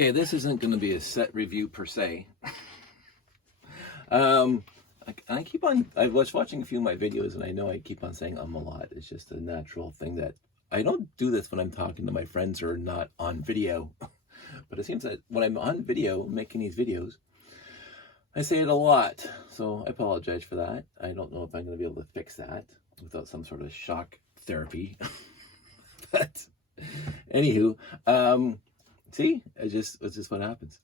Okay, this isn't going to be a set review per se. I was watching a few of my videos and I know I keep on saying a lot. It's just a natural thing that I don't do this when I'm talking to my friends or not on video. But it seems that when I'm on video making these videos, I say it a lot. So I apologize for that. I don't know if I'm going to be able to fix that without some sort of shock therapy. But anywho, see, it's just what happens.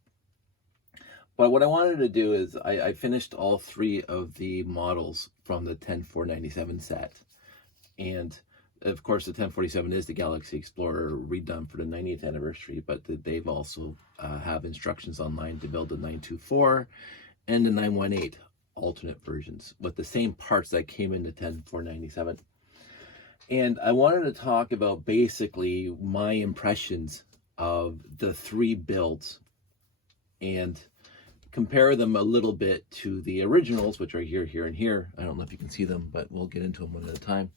But what I wanted to do is I finished all three of the models from the 10497 set. And of course, the 1047 is the Galaxy Explorer redone for the 90th anniversary, but they've also have instructions online to build the 924 and the 918 alternate versions with the same parts that came in the 10497. And I wanted to talk about basically my impressions of the three builds and compare them a little bit to the originals, which are here, here, and here. I don't know if you can see them, but we'll get into them one at a time.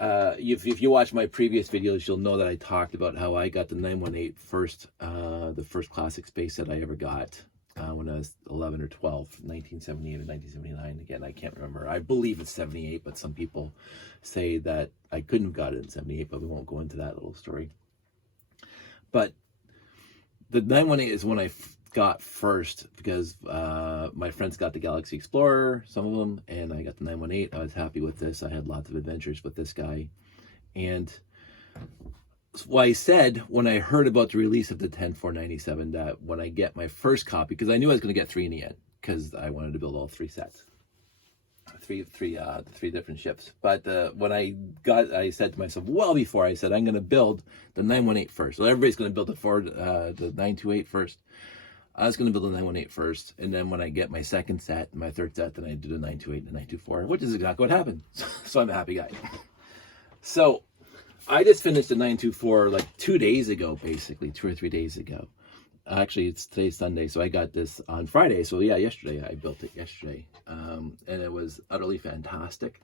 If you watch my previous videos, you'll know that I talked about how I got the 918 first, the first classic space that I ever got when I was 11 or 12, 1978 or 1979. Again, I can't remember. I believe it's 78, but some people say that I couldn't have got it in 78, but we won't go into that little story. But the 918 is when I got first because my friends got the Galaxy Explorer, some of them, and I got the 918. I was happy with this. I had lots of adventures with this guy. And well, I said when I heard about the release of the 10497 that when I get my first copy, because I knew I was going to get three in the end because I wanted to build all three sets. Three different ships. But when I said to myself, well, before I said, I'm going to build the 918 first. So everybody's going to build the 928 first. I was going to build the 918 first. And then when I get my second set, my third set, then I do the 928 and the 924, which is exactly what happened. So I'm a happy guy. So I just finished the 924 like 2 days ago, basically 2 or 3 days ago. Actually, it's today's Sunday, so I got this on Friday. So yeah, yesterday, I built it yesterday. And it was utterly fantastic.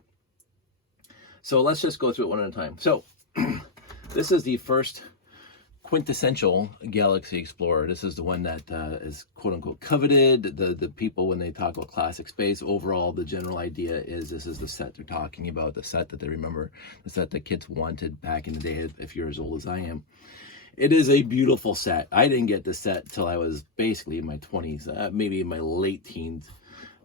So let's just go through it one at a time. So this is the first quintessential Galaxy Explorer. This is the one that is quote unquote coveted. The people, when they talk about classic space, overall, the general idea is this is the set they're talking about, the set that they remember, the set that kids wanted back in the day, if you're as old as I am. It is a beautiful set. I didn't get this set till I was basically in my 20s, maybe in my late teens.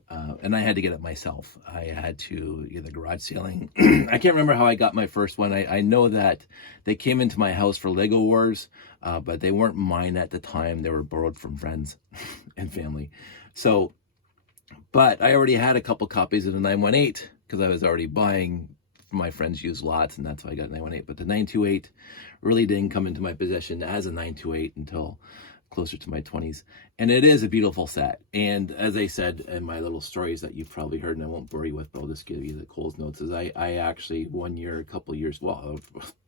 And I had to get it myself. I had to either garage sailing. I can't remember how I got my first one. I know that they came into my house for Lego Wars, but they weren't mine at the time. They were borrowed from friends and family. So, but I already had a couple copies of the 918 because I was already buying my friends' used lots, and that's why I got 918. But the 928 really didn't come into my possession as a 928 until closer to my 20s. And it is a beautiful set. And as I said in my little stories that you've probably heard, and I won't bore you with, but I'll just give you the Coles notes, is I actually a couple years, well,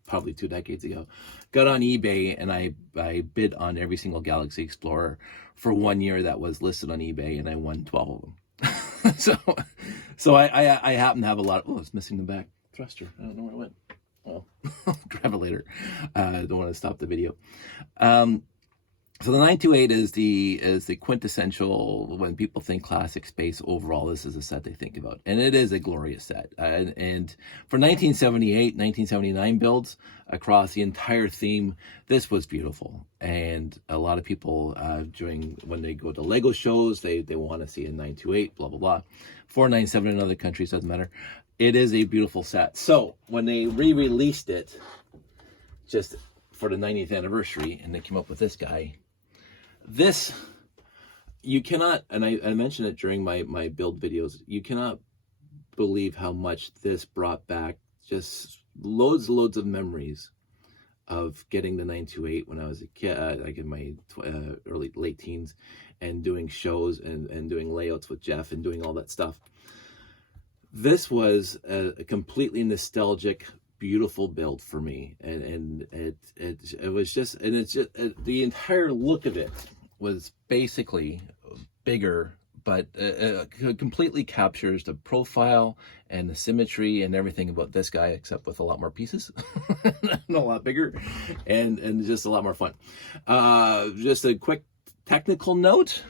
probably 2 decades ago, got on eBay and I bid on every single Galaxy Explorer for 1 year that was listed on eBay, and I won 12 of them. so I happen to have a lot of, it's missing the back thruster. I don't know where it went. Well, I'll grab it later. I don't want to stop the video. So the 928 is the quintessential, when people think classic space, overall, this is a set they think about. And it is a glorious set. And for 1978, 1979 builds across the entire theme, this was beautiful. And a lot of people, when they go to Lego shows, they want to see a 928, blah, blah, blah. 497 in other countries, doesn't matter. It is a beautiful set. So when they re-released it, just for the 90th anniversary, and they came up with this guy, this, you cannot, and I mentioned it during my build videos, you cannot believe how much this brought back just loads of memories of getting the 928 when I was a kid, like in my late teens, and doing shows and doing layouts with Jeff and doing all that stuff. This was a completely nostalgic, beautiful build for me, and it was just, and it's just the entire look of it was basically bigger, but it completely captures the profile and the symmetry and everything about this guy, except with a lot more pieces and a lot bigger, and just a lot more fun. Just a quick technical note.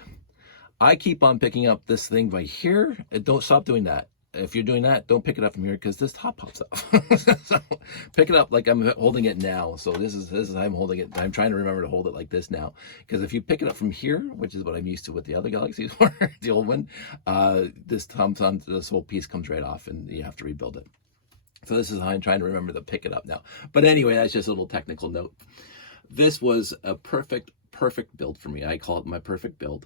I keep on picking up this thing right here. Don't stop doing that. If you're doing that, don't pick it up from here because this top pops up. So pick it up like I'm holding it now. So this is how I'm holding it. I'm trying to remember to hold it like this now, because if you pick it up from here, which is what I'm used to with the other Galaxies, the old one, this whole piece comes right off and you have to rebuild it. So this is how I'm trying to remember to pick it up now. But anyway, that's just a little technical note. This was a perfect build for me. I call it my perfect build.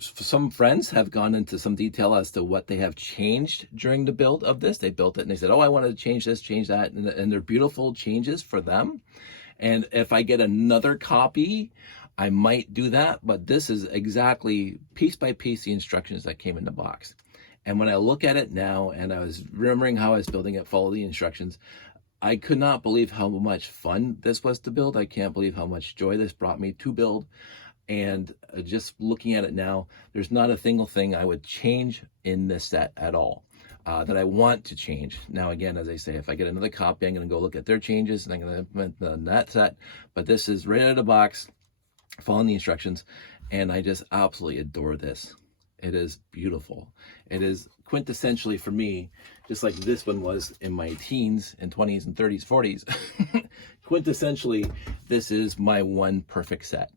Some friends have gone into some detail as to what they have changed during the build of this. They built it and they said, oh, I wanted to change this, change that. And they're beautiful changes for them. And if I get another copy, I might do that. But this is exactly piece by piece the instructions that came in the box. And when I look at it now, and I was remembering how I was building it, follow the instructions, I could not believe how much fun this was to build. I can't believe how much joy this brought me to build. And just looking at it now, there's not a single thing I would change in this set at all that I want to change. Now, again, as I say, if I get another copy, I'm going to go look at their changes and I'm going to implement them in that set. But this is right out of the box, following the instructions, and I just absolutely adore this. It is beautiful. It is quintessentially for me, just like this one was in my teens and 20s and 30s, 40s. Quintessentially, this is my one perfect set.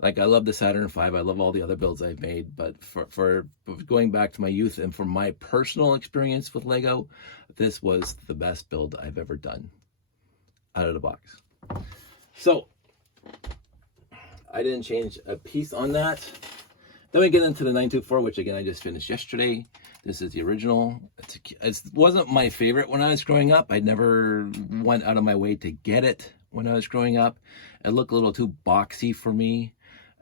Like, I love the Saturn V. I love all the other builds I've made, but for going back to my youth and from my personal experience with Lego, this was the best build I've ever done out of the box. So I didn't change a piece on that. Then we get into the 924, which again I just finished yesterday. This is the original. It wasn't my favorite when I was growing up. I never went out of my way to get it when I was growing up. It looked a little too boxy for me.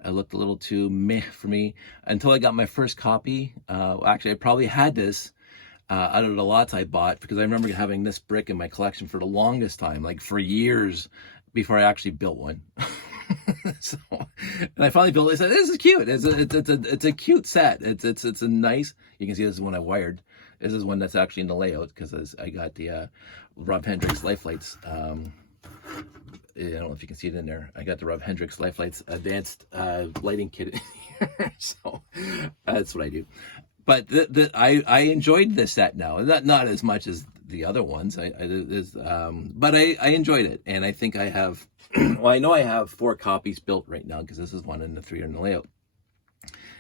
It looked a little too meh for me until I got my first copy. Actually, I probably had this out of the lots I bought, because I remember having this brick in my collection for the longest time, like for years before I actually built one. So, and I finally built it. I said, "This is cute. It's a cute set. It's a nice." You can see this is one I wired. This is one that's actually in the layout, because I got the Rob Hendricks Lifelights. I don't know if you can see it in there. I got the Rob Hendricks Lifelights Advanced Lighting Kit in here. So that's what I do. But I enjoyed this set now. Not as much as the other ones. But I enjoyed it, and I think I have. Well, I know I have 4 copies built right now, because this is one and the 3 are in the layout,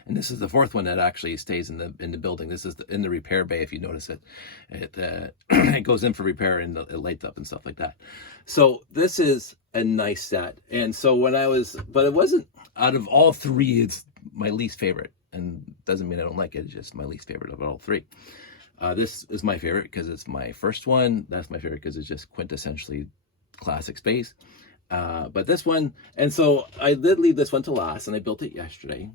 and this is the 4th one that actually stays in the building. This is in the repair bay. If you notice it, it goes in for repair and it lights up and stuff like that. So this is a nice set. And so but it wasn't, out of all 3, it's my least favorite. And doesn't mean I don't like it. It's just my least favorite of all 3. This is my favorite because it's my first one. That's my favorite because it's just quintessentially classic space. But this one, and so I did leave this one to last, and I built it yesterday.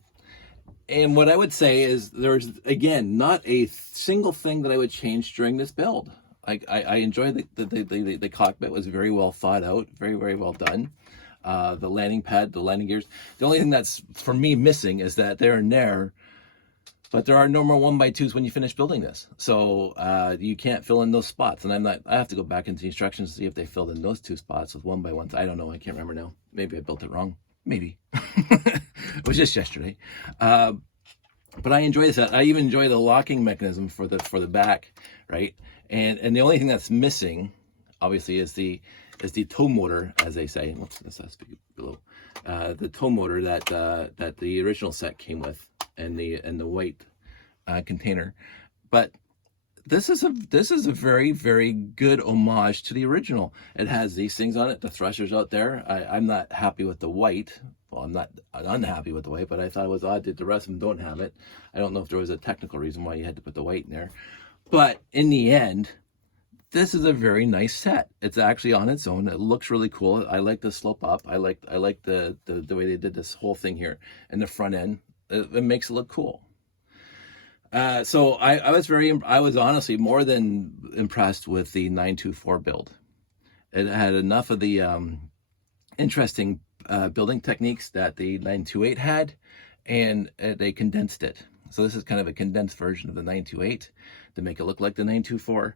And what I would say is there's, again, not a single thing that I would change during this build. I enjoyed the cockpit. Was very well thought out, very, very well done. The landing pad, the landing gears. The only thing that's, for me, missing is that they're in there, but there are no more 1x2s when you finish building this. So you can't fill in those spots. And I have to go back into the instructions to see if they filled in those 2 spots with 1x1s. I don't know. I can't remember now. Maybe I built it wrong. Maybe. It was just yesterday. But I enjoy this. I even enjoy the locking mechanism for the back, right? And the only thing that's missing, obviously, is the tow motor, as they say. Whoops, this has to be below. The tow motor that the original set came with, and the white container. But this is a very, very good homage to the original. It has these things on it, the thrusters out there. I'm not happy with the white. Well, I'm not unhappy with the white, but I thought it was odd that the rest of them don't have it. I don't know if there was a technical reason why you had to put the white in there. But in the end, this is a very nice set. It's actually on its own. It looks really cool. I like the slope up. I like the way they did this whole thing here in the front end. It makes it look cool. So I was honestly more than impressed with the 924 build. It had enough of the interesting building techniques that the 928 had, and they condensed it. So this is kind of a condensed version of the 928 to make it look like the 924.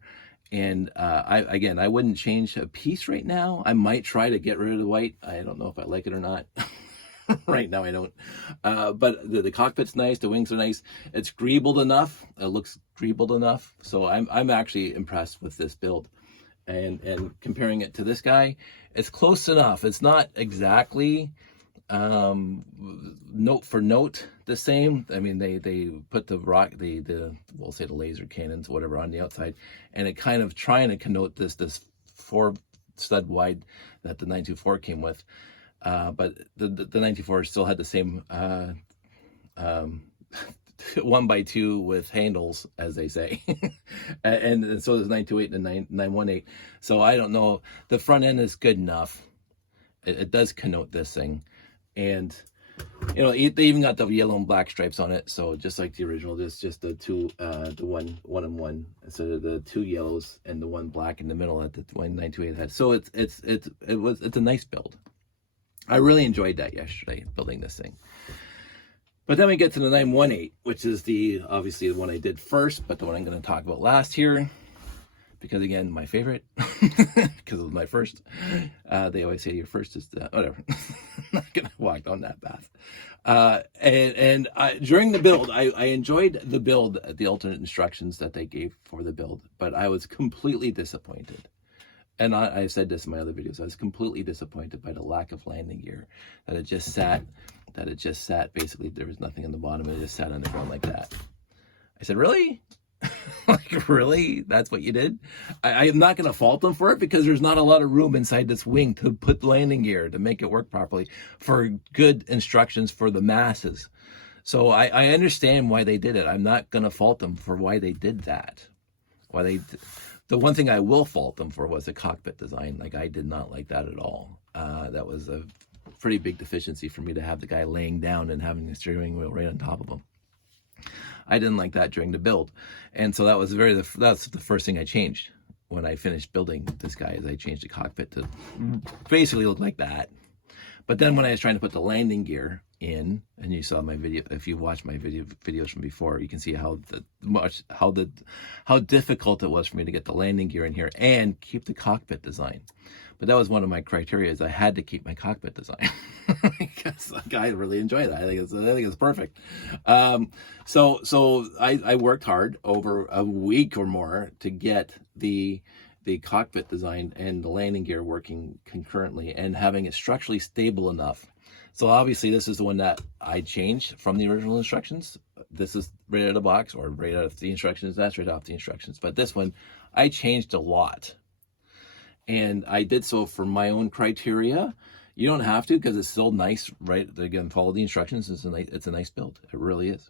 And I wouldn't change a piece right now. I might try to get rid of the white. I don't know if I like it or not. Right now I don't. But the cockpit's nice, the wings are nice. It's greebled enough. It looks greebled enough. So I'm actually impressed with this build. And comparing it to this guy, it's close enough. It's not exactly note for note the same. I mean, they put the we'll say the laser cannons, whatever, on the outside, and it kind of trying to connote this 4 stud wide that the 924 came with. But the 924 still had the same 1x2 with handles, as they say. and so there's 928 and 918. So I don't know. The front end is good enough. It does connote this thing. And, you know, they even got the yellow and black stripes on it. So just like the original, there's just the two, the one and one, instead of the 2 yellows and the 1 black in the middle that the 928 had. So it's a nice build. I really enjoyed that yesterday, building this thing. But then we get to the 918, which is obviously the one I did first, but the one I'm going to talk about last here. Because again, my favorite, because it was my first. They always say your first is whatever. I'm not gonna walk down that path. During the build, I enjoyed the build, the alternate instructions that they gave for the build, but I was completely disappointed. And I said this in my other videos. I was completely disappointed by the lack of landing gear. That it just sat. Basically, there was nothing on the bottom. It just sat on the ground like that. I said, really? Like, really? That's what you did? I am not going to fault them for it, because there's not a lot of room inside this wing to put landing gear to make it work properly for good instructions for the masses. So I understand why they did it. I'm not going to fault them for why they did that. The one thing I will fault them for was the cockpit design. Like, I did not like that at all. That was a pretty big deficiency for me, to have the guy laying down and having the steering wheel right on top of him. I didn't like that during the build. And so that's the first thing I changed when I finished building this guy, is I changed the cockpit to basically look like that. But then when I was trying to put the landing gear in, and you saw my video, if you watched my videos from before, you can see how difficult it was for me to get the landing gear in here and keep the cockpit design. But that was one of my criteria, is I had to keep my cockpit design. Because I really enjoy that. I think it's perfect. So I worked hard over a week or more to get the cockpit design and the landing gear working concurrently, and having it structurally stable enough. So obviously this is the one that I changed from the original instructions. This is right out of the box, or right out of the instructions. That's right off the instructions. But this one, I changed a lot. And I did so for my own criteria. You don't have to, because it's still nice, right? Again, follow the instructions. It's a nice build. It really is.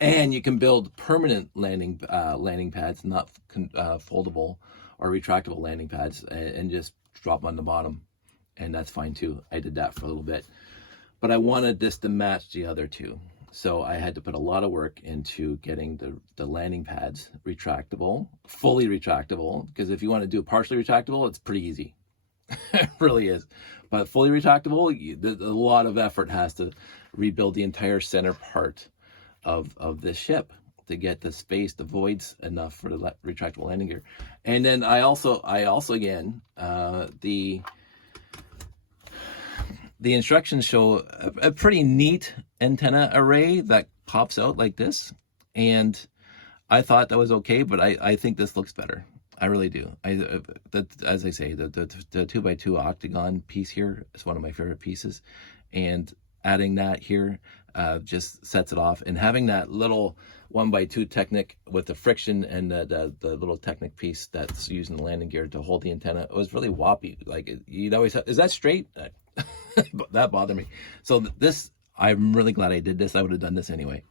And you can build permanent landing pads, not foldable or retractable landing pads, and just drop on the bottom. And that's fine too. I did that for a little bit. But I wanted this to match the other two. So I had to put a lot of work into getting the landing pads retractable, fully retractable, because if you want to do partially retractable, it's pretty easy. It really is. But fully retractable, a lot of effort has to rebuild the entire center part of this ship to get the space, the voids enough for the retractable landing gear. And then I also again, the instructions show a pretty neat antenna array that pops out like this. And I thought that was okay, but I think this looks better. I really do. As I say, the 2x2 octagon piece here is one of my favorite pieces. And adding that here just sets it off. And having that little 1x2 Technic with the friction and the little Technic piece that's using the landing gear to hold the antenna, it was really woppy. Like, you'd always have, is that straight? That bothered me. So this, I'm really glad I did this. I would have done this anyway.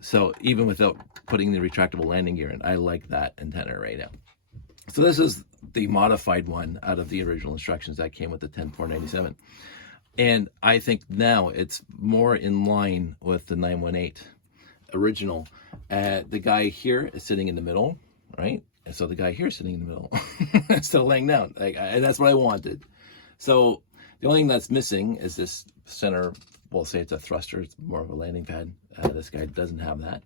So even without putting the retractable landing gear in, I like that antenna right now. So this is the modified one out of the original instructions that came with the 10497. And I think now it's more in line with the 918 original. The guy here is sitting in the middle, right? And so the guy here is sitting in the middle instead of laying down. And that's what I wanted. So the only thing that's missing is this center we'll say it's a thruster. It's more of a landing pad. This guy doesn't have that,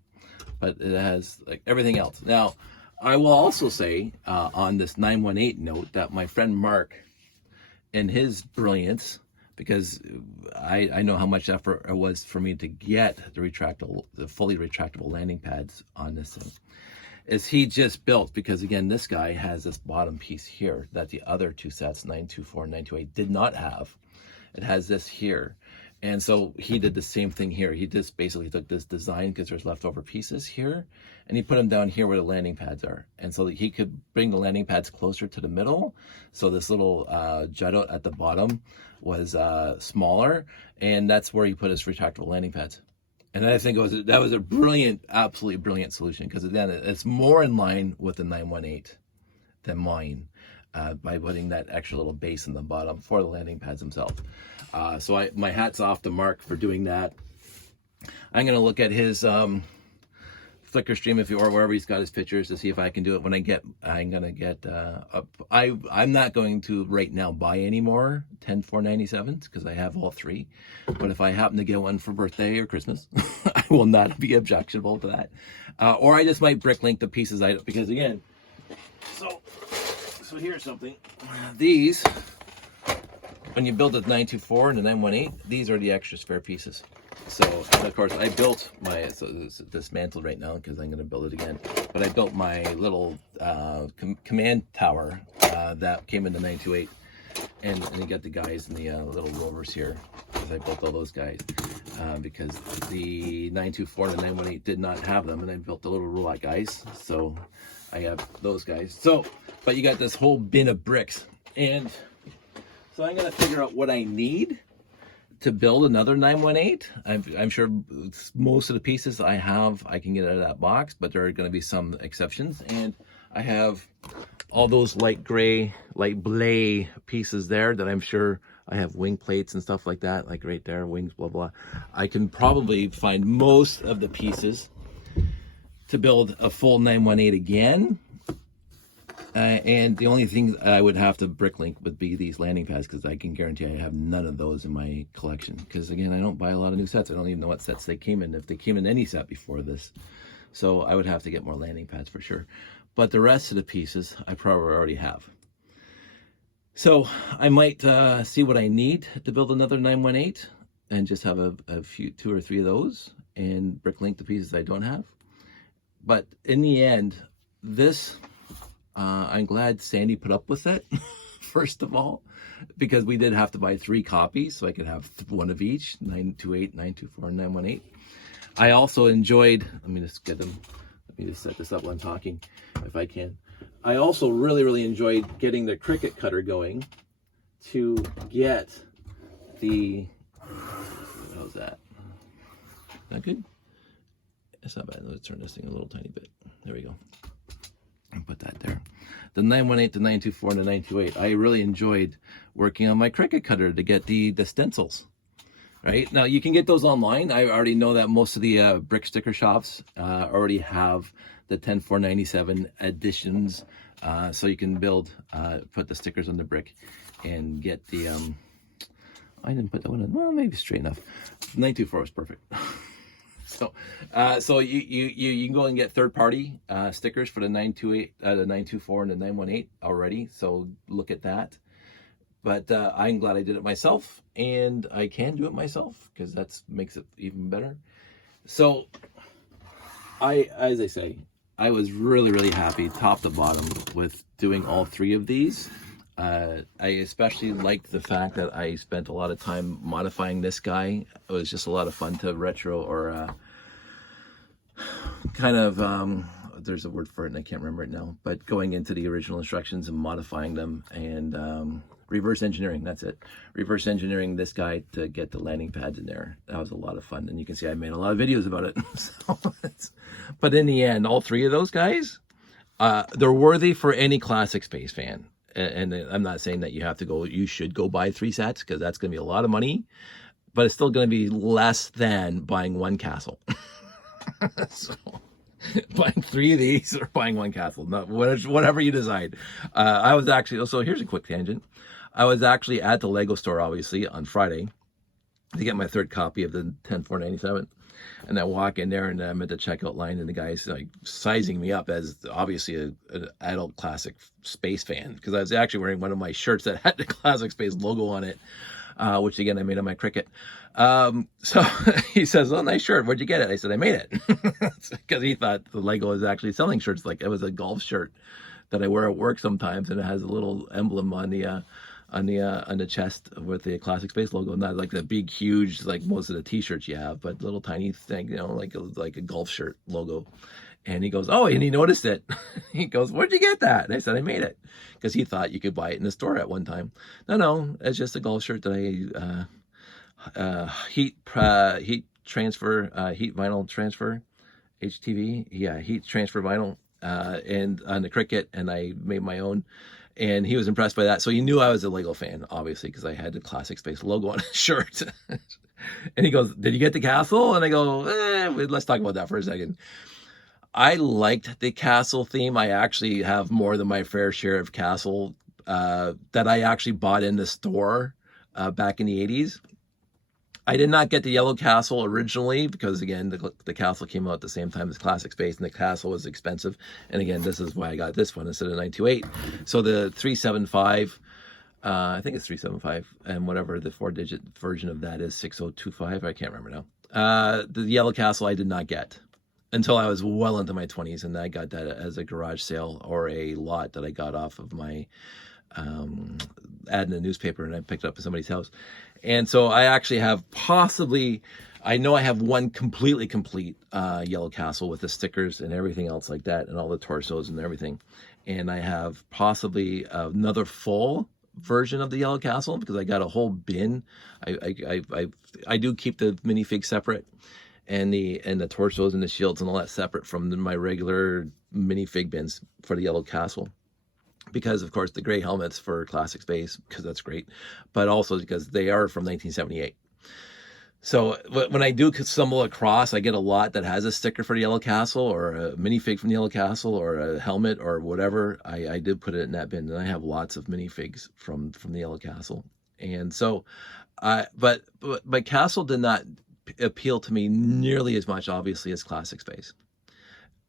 but it has like everything else. Now, I will also say on this 918 note that my friend Mark, in his brilliance, because I know how much effort it was for me to get the fully retractable landing pads on this thing, is he just built, because again, this guy has this bottom piece here that the other two sets, 924 and 928, did not have. It has this here. And so he did the same thing here. He just basically took this design, because there's leftover pieces here, and he put them down here where the landing pads are. And so that he could bring the landing pads closer to the middle. So this little jut out at the bottom was smaller, and that's where he put his retractable landing pads. And I think that was a brilliant, absolutely brilliant solution, because then it's more in line with the 918 than mine, by putting that extra little base in the bottom for the landing pads themselves. So my hat's off to Mark for doing that. I'm going to look at his Flickr stream or wherever he's got his pictures to see if I can do it. I'm going to get I'm not going to right now buy any more 10497s, because I have all three. But if I happen to get one for birthday or Christmas, I will not be objectionable to that. Or I just might bricklink the pieces because again, so here's something. These, when you build a 924 and a 918, these are the extra spare pieces. So, of course, I built so it's dismantled right now because I'm going to build it again. But I built my little command tower that came in the 928. And you got the guys in the little rovers here, because I built all those guys. Because the 924 and the 918 did not have them, and I built the little robot guys. So I have those guys. So, but you got this whole bin of bricks. And so I'm going to figure out what I need to build another 918. I'm sure most of the pieces I can get out of that box, but there are going to be some exceptions. And I have all those light gray, light blay pieces there that I'm sure I have wing plates and stuff like that, like right there, wings, blah, blah. I can probably find most of the pieces to build a full 918 again. And the only thing I would have to bricklink would be these landing pads, because I can guarantee I have none of those in my collection. Because again, I don't buy a lot of new sets. I don't even know what sets they came in, if they came in any set before this. So I would have to get more landing pads for sure. But the rest of the pieces I probably already have. So I might see what I need to build another 918 and just have a few, 2 or 3 of those, and bricklink the pieces I don't have. But in the end, this, I'm glad Sandy put up with it, first of all, because we did have to buy 3 copies, so I could have one of each, 928, 924, and 918. I also enjoyed, let me just set this up while I'm talking, if I can. I also really enjoyed getting the Cricut cutter going to get the, how's that? Is that good? It's not bad. Let's turn this thing a little tiny bit. There we go. And put that there. The 918, the 924, and the 928. I really enjoyed working on my Cricut cutter to get the stencils. Right now, you can get those online. I already know that most of the brick sticker shops already have the 10497 editions, so you can put the stickers on the brick and get the. I didn't put that one in. Well, maybe straight enough. 924 is perfect. So you can go and get third-party stickers for the 928, the 924, and the 918 already. So look at that. But I'm glad I did it myself, and I can do it myself because that makes it even better. So as I say, I was really happy, top to bottom, with doing all 3 of these. I especially liked the fact that I spent a lot of time modifying this guy. It was just a lot of fun to retro or kind of, there's a word for it and I can't remember it now, but going into the original instructions and modifying them and reverse engineering, that's it. Reverse engineering this guy to get the landing pads in there. That was a lot of fun. And you can see I made a lot of videos about it. But in the end, all 3 of those guys, they're worthy for any classic space fan. And I'm not saying that you should go buy 3 sets, because that's going to be a lot of money, but it's still going to be less than buying 1 castle. So buying 3 of these or buying 1 castle, whatever you decide. I was actually, so here's a quick tangent. I was actually at the Lego store, obviously, on Friday, to get my third copy of the 10497. And I walk in there and I'm at the checkout line and the guy's like sizing me up as obviously an adult classic space fan, because I was actually wearing one of my shirts that had the classic space logo on it, which again I made on my Cricut. So he says, "Oh, nice shirt. Where'd you get it?" I said, "I made it," because he thought the Lego was actually selling shirts. Like it was a golf shirt that I wear at work sometimes, and it has a little emblem on the chest with the classic space logo, not like the big huge like most of the t-shirts you have, but little tiny thing, you know, like a golf shirt logo. And he goes, "Oh," and he noticed it. He goes, "Where'd you get that?" And I said, "I made it," because he thought you could buy it in the store at one time. No, it's just a golf shirt that I heat transfer, heat vinyl transfer, HTV, yeah, heat transfer vinyl, and on the Cricut, and I made my own. And he was impressed by that. So he knew I was a Lego fan, obviously, because I had the classic space logo on his shirt. And he goes, "Did you get the castle?" And I go, let's talk about that for a second. I liked the castle theme. I actually have more than my fair share of castle that I actually bought in the store back in the 80s. I did not get the yellow castle originally because, again, the castle came out at the same time as classic space, and the castle was expensive. And again, this is why I got this one instead of 928. So the 375, I think it's 375, and whatever the 4-digit version of that is, 6025. I can't remember now. The yellow castle I did not get until I was well into my 20s, and I got that as a garage sale or a lot that I got off of my ad in the newspaper, and I picked it up at somebody's house. And so I actually have I know I have one completely complete yellow castle with the stickers and everything else like that, and all the torsos and everything. And I have possibly another full version of the yellow castle because I got a whole bin. I do keep the minifig separate, and the torsos and the shields and all that separate from my regular minifig bins for the yellow castle. Because, of course, the gray helmets for classic space, because that's great, but also because they are from 1978. So when I do stumble across, I get a lot that has a sticker for the yellow castle or a minifig from the yellow castle or a helmet or whatever. I did put it in that bin, and I have lots of minifigs from the yellow castle. And so, but castle did not appeal to me nearly as much, obviously, as classic space.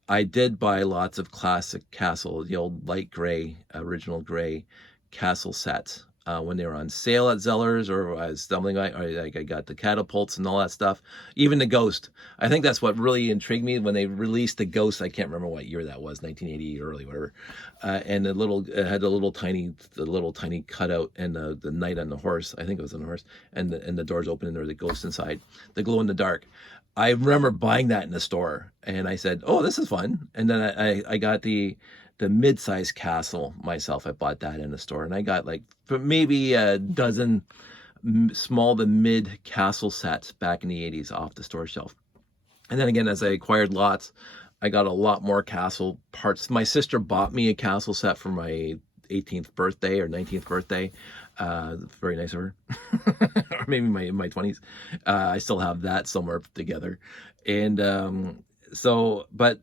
I did buy lots of classic castle, the old light gray, original gray castle sets when they were on sale at Zellers, or I was stumbling on, or like I got the catapults and all that stuff. Even the Ghost. I think that's what really intrigued me when they released the Ghost. I can't remember what year that was, 1980 early, whatever. And it had the little tiny cutout and the knight on the horse. I think it was on the horse, and the doors open and there was a ghost inside, the glow in the dark. I remember buying that in the store, and I said, "Oh, this is fun." And then I got the mid-size castle myself. I bought that in the store, and I got like maybe a dozen small to mid castle sets back in the 80s off the store shelf. And then again, as I acquired lots, I got a lot more castle parts. My sister bought me a castle set for my 18th birthday or 19th birthday. Very nice of her. Or maybe my 20s. I still have that somewhere together. And but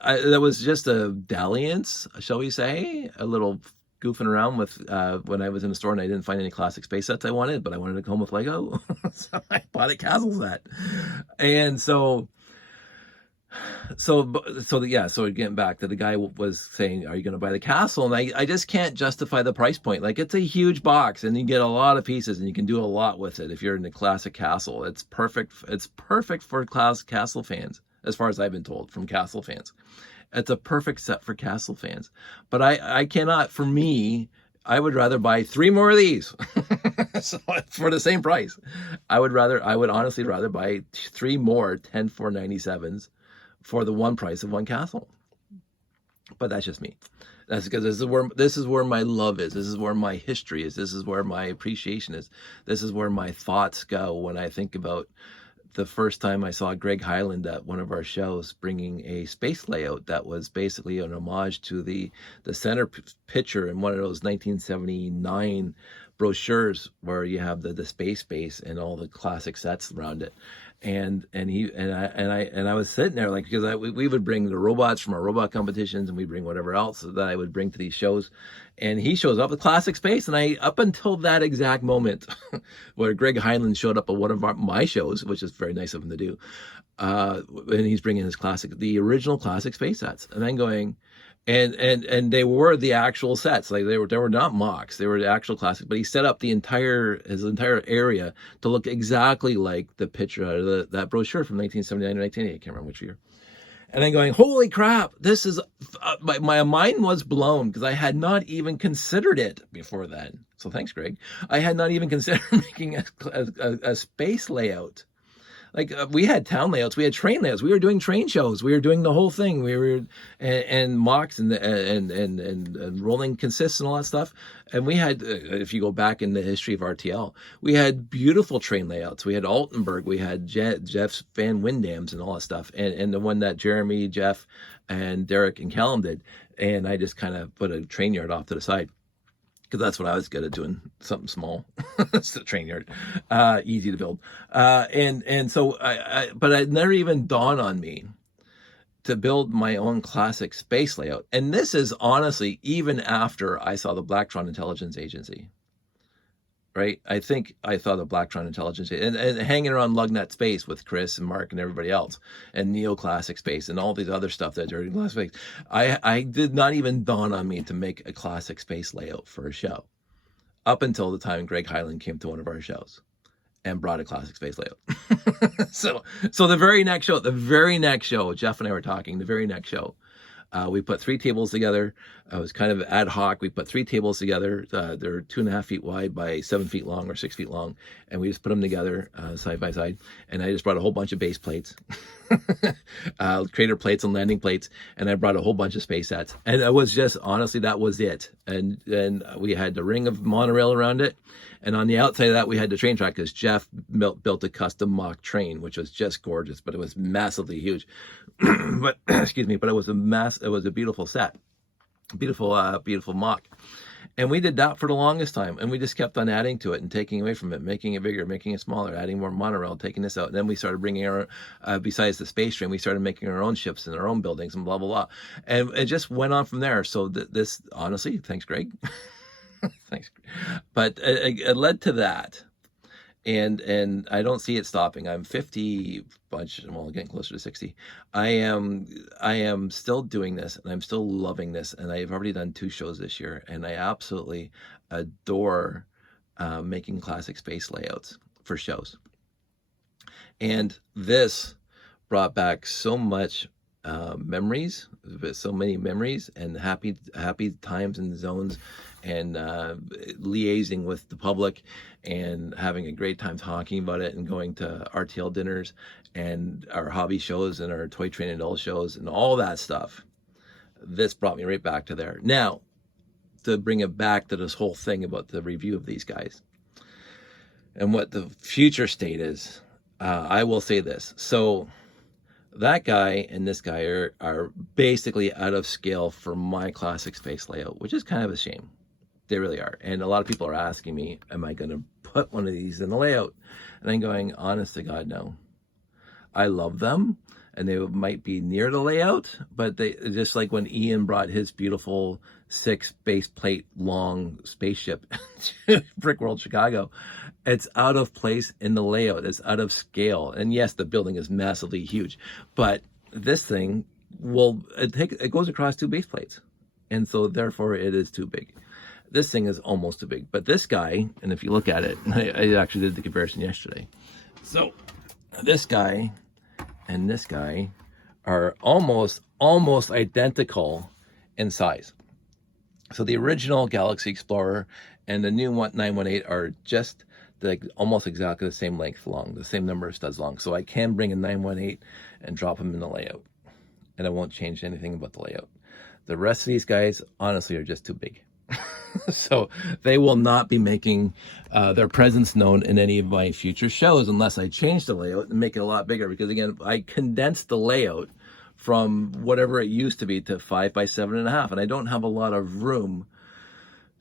that was just a dalliance, shall we say, a little goofing around with when I was in the store and I didn't find any classic space sets I wanted, but I wanted to come with Lego. So I bought a castle set. And so getting back to the guy was saying, "Are you going to buy the castle?" And I just can't justify the price point. Like, it's a huge box and you get a lot of pieces and you can do a lot with it. If you're in the classic castle, it's perfect. It's perfect for castle fans, as far as I've been told from castle fans. It's a perfect set for castle fans. But I cannot, for me, I would rather buy 3 more of these so, for the same price. I would honestly rather buy 3 more 10497s for the one price of one castle. But that's just me. That's because this is where my love is. This is where my history is. This is where my appreciation is. This is where my thoughts go when I think about the first time I saw Greg Hyland at one of our shows bringing a space layout that was basically an homage to the center picture in one of those 1979 brochures where you have the space base and all the classic sets around it. And I was sitting there like, because we would bring the robots from our robot competitions, and we bring whatever else that I would bring to these shows, and he shows up with classic space, and I, up until that exact moment where Greg Heinlein showed up at one of my shows, which is very nice of him to do, and he's bringing his the original classic space sets, and I'm going, and they were the actual sets, like they were not mocks, they were the actual classic, but he set up his entire area to look exactly like the picture out of that brochure from 1979 or 1980, I can't remember which year. And I'm going, holy crap, this is my mind was blown, because I had not even considered it before then. So thanks, Greg. I had not even considered making a space layout. Like we had town layouts, we had train layouts, we were doing train shows, we were doing the whole thing, we were and mocks and rolling consists and all that stuff. And we had, if you go back in the history of RTL, we had beautiful train layouts. We had Altenburg, we had Jeff's Van Windhams and all that stuff, and the one that Jeremy, Jeff, and Derek and Callum did. And I just kind of put a train yard off to the side, because that's what I was good at doing, something small. It's the train yard, easy to build. And so but it never even dawned on me to build my own classic space layout. And this is honestly even after I saw the Blacktron Intelligence Agency, right? I think I saw the Blacktron Intelligence and hanging around Lugnut Space with Chris and Mark and everybody else, and Neoclassic Space and all these other stuff that's already classic space. I did not even dawn on me to make a classic space layout for a show, up until the time Greg Hyland came to one of our shows and brought a classic space layout. So the very next show, Jeff and I were talking, the very next show, we put 3 tables together. It was kind of ad hoc. We put 3 tables together. They're 2.5 feet wide by 7 feet long or 6 feet long. And we just put them together side by side. And I just brought a whole bunch of base plates, crater plates and landing plates. And I brought a whole bunch of space sets. And it was just, honestly, that was it. And then we had the ring of monorail around it. And on the outside of that, we had the train track, because Jeff built a custom mock train, which was just gorgeous, but it was massively huge. But excuse me, but it was a beautiful set, beautiful mock. And we did that for the longest time, and we just kept on adding to it and taking away from it, making it bigger, making it smaller, adding more monorail, taking this out. And then we started bringing our, besides the space train, we started making our own ships and our own buildings and blah, blah, blah. And it just went on from there. So this, honestly, thanks, Greg. Thanks. But it led to that. And I don't see it stopping. I'm 50, getting closer to 60. I am still doing this, and I'm still loving this. And I've already done 2 shows this year, and I absolutely adore making classic space layouts for shows. And this brought back so much memories, so many memories, and happy times and zones, and liaising with the public, and having a great time talking about it, and going to RTL dinners and our hobby shows and our toy train adult shows and all that stuff. This brought me right back to there. Now, to bring it back to this whole thing about the review of these guys and what the future state is, I will say this. So that guy and this guy are basically out of scale for my classic space layout, which is kind of a shame. They really are. And a lot of people are asking me, am I going to put one of these in the layout? And I'm going, honest to God, no. I love them, and they might be near the layout, but they, just like when Ian brought his beautiful 6 base plate long spaceship to Brick World Chicago, it's out of place in the layout. It's out of scale. And yes, the building is massively huge, but this thing it goes across 2 base plates. And so therefore it is too big. This thing is almost too big. But this guy, and if you look at it, I actually did the comparison yesterday. So this guy and this guy are almost identical in size. So the original Galaxy Explorer and the new 918 are just like almost exactly the same length long, the same number of studs long. So I can bring a 918 and drop them in the layout, and I won't change anything about the layout. The rest of these guys, honestly, are just too big. So they will not be making their presence known in any of my future shows unless I change the layout and make it a lot bigger. Because again, I condensed the layout from whatever it used to be to 5 by 7.5, and I don't have a lot of room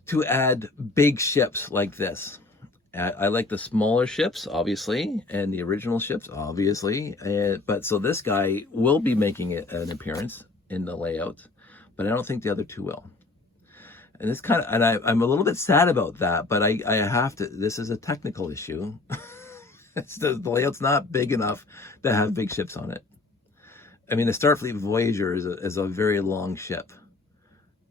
to add big ships like this. I like the smaller ships, obviously, and the original ships, obviously. But so this guy will be making an appearance in the layout, but I don't think the other two will. And this kind of, and I'm a little bit sad about that, but I have to. This is a technical issue. The layout's not big enough to have big ships on it. I mean, the Starfleet Voyager is a very long ship.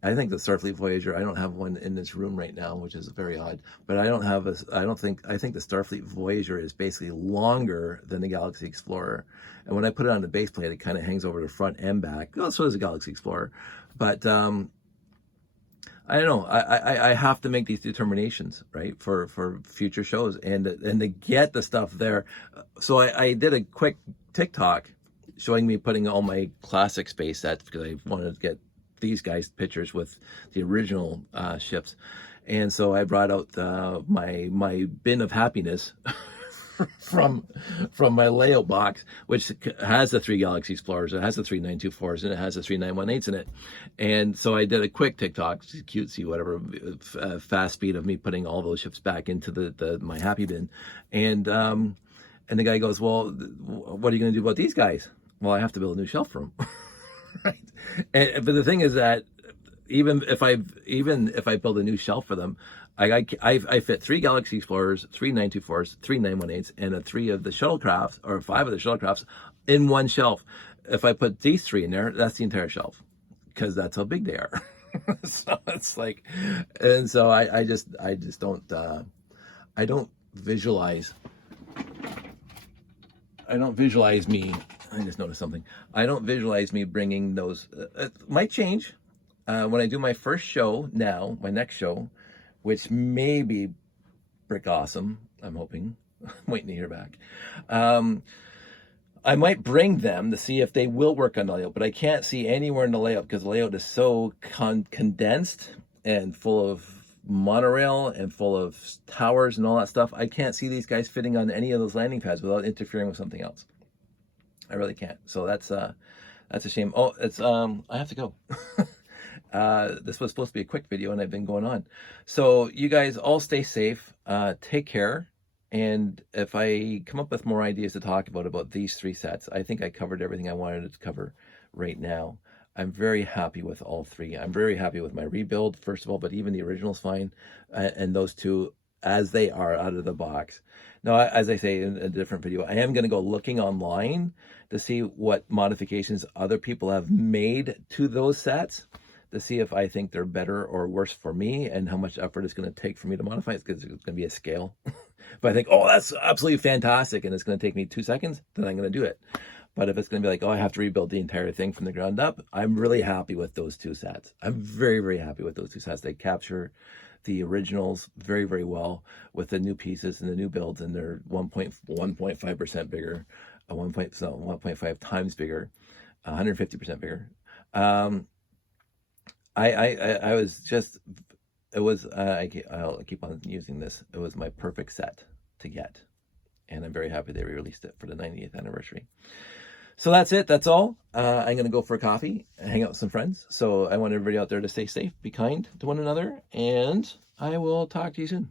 I think the Starfleet Voyager, I don't have one in this room right now, which is very odd, but I think the Starfleet Voyager is basically longer than the Galaxy Explorer. And when I put it on the base plate, it kind of hangs over the front and back. Well, so does the Galaxy Explorer. But I don't know. I have to make these determinations, right, for future shows and to get the stuff there. So I did a quick TikTok showing me putting all my classic space sets because I wanted to get these guys pictures with the original ships, and so I brought out my bin of happiness from my layout box, which has the 3 Galaxy Explorers, it has the 3 924s, and it has the 3 918s in it. And so I did a quick TikTok, cutesy, whatever, fast speed of me putting all those ships back into my happy bin, and the guy goes, "Well, what are you going to do about these guys?" Well, I have to build a new shelf for them. Right. But the thing is that even if I build a new shelf for them, I fit 3 Galaxy Explorers, 3 924s, 3 918s, and 3 of the shuttlecrafts, or 5 of the shuttlecrafts in one shelf. If I put these 3 in there, that's the entire shelf, because that's how big they are. So it's like, and so I just don't I don't visualize me. I just noticed something. I don't visualize me bringing those. It might change when I do my first show now, my next show, which may be brick awesome. I'm hoping. I'm waiting to hear back. I might bring them to see if they will work on the layout, but I can't see anywhere in the layout because the layout is so condensed and full of monorail and full of towers and all that stuff. I can't see these guys fitting on any of those landing pads without interfering with something else. I really can't. So that's a shame. Oh, it's I have to go. This was supposed to be a quick video and I've been going on. So you guys all stay safe. Take care. And if I come up with more ideas to talk about these 3 sets, I think I covered everything I wanted to cover right now. I'm very happy with all 3. I'm very happy with my rebuild, first of all, but even the original's fine. And those 2 as they are out of the box. Now, as I say in a different video, I am going to go looking online to see what modifications other people have made to those sets, to see if I think they're better or worse for me and how much effort it's going to take for me to modify it, because it's going to be a scale. If I think, oh, that's absolutely fantastic and it's going to take me 2 seconds, then I'm going to do it. But if it's going to be like, oh, I have to rebuild the entire thing from the ground up, I'm really happy with those 2 sets. I'm very, very happy with those 2 sets. They capture the originals very, very well with the new pieces and the new builds, and they're 1.5% bigger, 1.5 times bigger, 150% bigger. I was just, it was, I'll keep on using this. It was my perfect set to get, and I'm very happy they released it for the 90th anniversary. So that's it. That's all. I'm going to go for a coffee and hang out with some friends. So I want everybody out there to stay safe, be kind to one another, and I will talk to you soon.